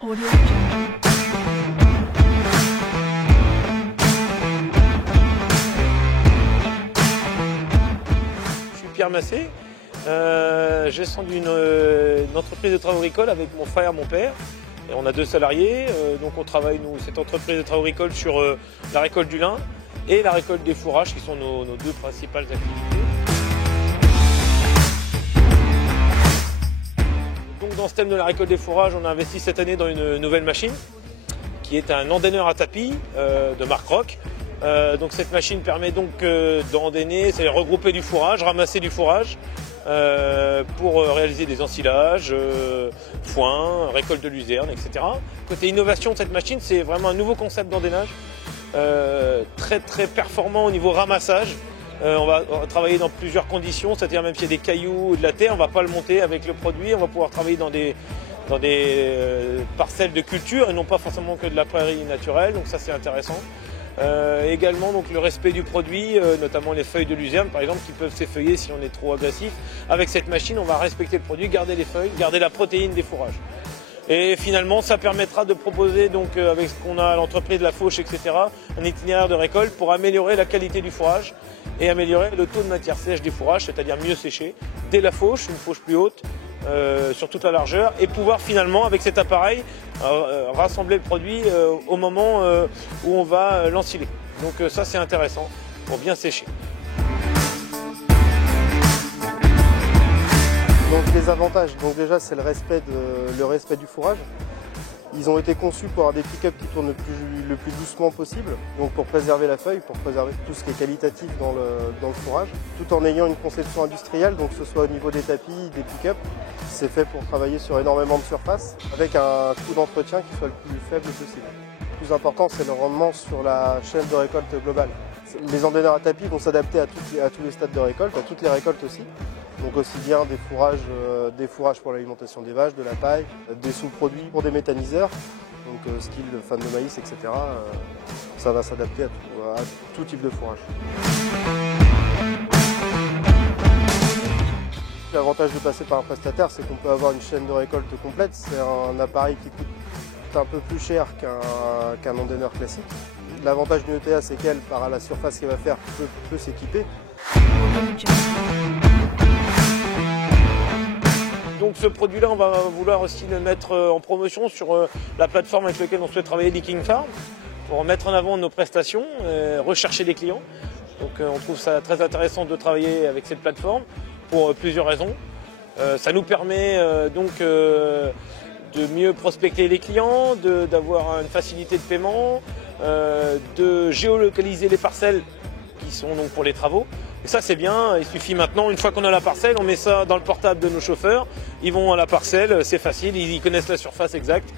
Audio Jungle. Je suis Pierre Massé, gestion d'une entreprise de travaux agricoles avec mon frère, mon père. Et on a 2 salariés, donc on travaille, nous, cette entreprise de travaux agricoles, sur la récolte du lin et la récolte des fourrages, qui sont nos 2 principales activités. Donc dans ce thème de la récolte des fourrages, on a investi cette année dans une nouvelle machine, qui est un endaineur à tapis de marque Rock. Donc cette machine permet donc d'endainer, c'est-à-dire regrouper du fourrage, ramasser du fourrage pour réaliser des ensilages, foin, récolte de luzerne, etc. Côté innovation de cette machine, c'est vraiment un nouveau concept d'endainage, très performant au niveau ramassage. On va travailler dans plusieurs conditions, c'est-à-dire même s'il y a des cailloux ou de la terre, on ne va pas le monter avec le produit, on va pouvoir travailler dans des parcelles de culture et non pas forcément que de la prairie naturelle, donc ça c'est intéressant. Également donc le respect du produit, notamment les feuilles de luzerne par exemple qui peuvent s'effeuiller si on est trop agressif. Avec cette machine on va respecter le produit, garder les feuilles, garder la protéine des fourrages. Et finalement ça permettra de proposer donc avec ce qu'on a à l'entreprise, la fauche, etc., un itinéraire de récolte pour améliorer la qualité du fourrage et améliorer le taux de matière sèche des fourrages, c'est-à-dire mieux sécher dès la fauche, une fauche plus haute, sur toute la largeur, et pouvoir finalement avec cet appareil rassembler le produit au moment où on va l'ensiler. Donc ça c'est intéressant pour bien sécher. Donc les avantages, donc déjà c'est le respect du fourrage. Ils ont été conçus pour avoir des pick-up qui tournent le plus doucement possible, donc pour préserver la feuille, pour préserver tout ce qui est qualitatif dans le fourrage, tout en ayant une conception industrielle, donc que ce soit au niveau des tapis, des pick-up. C'est fait pour travailler sur énormément de surface, avec un coût d'entretien qui soit le plus faible possible. Le plus important, c'est le rendement sur la chaîne de récolte globale. Les endaineurs à tapis vont s'adapter à tous les stades de récolte, à toutes les récoltes aussi. Donc aussi bien des fourrages pour l'alimentation des vaches, de la paille, des sous-produits pour des méthaniseurs, donc style fan de maïs, etc. Ça va s'adapter à tout type de fourrage. L'avantage de passer par un prestataire, c'est qu'on peut avoir une chaîne de récolte complète. C'est un appareil qui coûte un peu plus cher qu'un endaineur classique. L'avantage d'une ETA, c'est qu'elle, par la surface qu'elle va faire, peut s'équiper. Donc ce produit-là, on va vouloir aussi le mettre en promotion sur la plateforme avec laquelle on souhaite travailler, Leaking Farm, pour mettre en avant nos prestations, rechercher des clients. Donc on trouve ça très intéressant de travailler avec cette plateforme pour plusieurs raisons. Ça nous permet donc de mieux prospecter les clients, d'avoir une facilité de paiement, de géolocaliser les parcelles qui sont donc pour les travaux. Et ça c'est bien, il suffit maintenant, une fois qu'on a la parcelle, on met ça dans le portable de nos chauffeurs, ils vont à la parcelle, c'est facile, ils connaissent la surface exacte.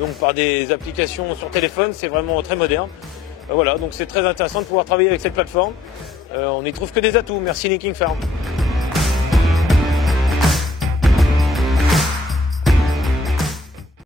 Donc par des applications sur téléphone, c'est vraiment très moderne. Voilà, donc c'est très intéressant de pouvoir travailler avec cette plateforme. On n'y trouve que des atouts. Merci Leaking Farm.